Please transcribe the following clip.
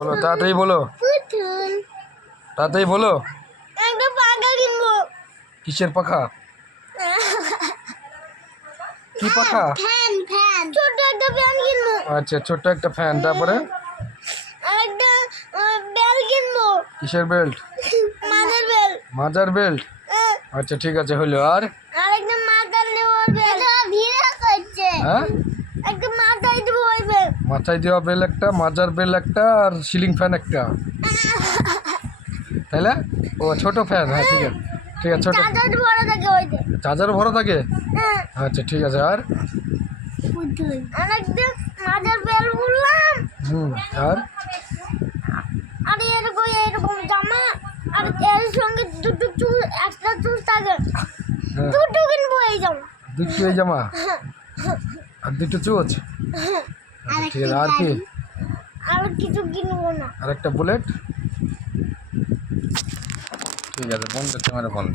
বলো তাড়াতাড়ি বলো, পুতুল। তাড়াতাড়ি বলো। একটা পাখা কিনবো। কিসের পাখা? কি পাখা? ফ্যান ফ্যান ছোট একটা ফ্যান কিনবো। আচ্ছা, ছোট্ট একটা ফ্যান। তারপরে আর একটা বেল কিনবো। কিসের বেল্ট? মাথার বেল। মাজার বেল্ট। আচ্ছা ঠিক আছে, হলো। আর আর একটা মাথার নেওয়ার বেল। এটা ভিড়া করছে। হ্যাঁ, একটা মাথায় দেবো ওই বেল। মাথায় দেওয়া বেল একটা, মাজার বেল একটা, আর সিলিং ফ্যান একটা, তাইলে? ও ছোট ফ্যান, হ্যাঁ ঠিক আছে, ঠিক আছে, ছোট। চাদর বড় থাকে ওইতে। চার্জার ভরা থাকে? আচ্ছা ঠিক আছে। আর পুতুল। আর একটা মাথার বেল বললাম। আর আর এরকম এরকম জামা। আর এর সঙ্গে দুটো চুল, একটা চুল থাকে। হ্যাঁ, দুটো কিনবো এই জামা। দুটো এই জামা আর দুটো চুচ। আচ্ছা, ঠিক আছে। আর কি? আর কিছু কিনবো না। আর একটা বুলেট। ঠিক আছে, বন্ধ, ক্যামেরা বন্ধ।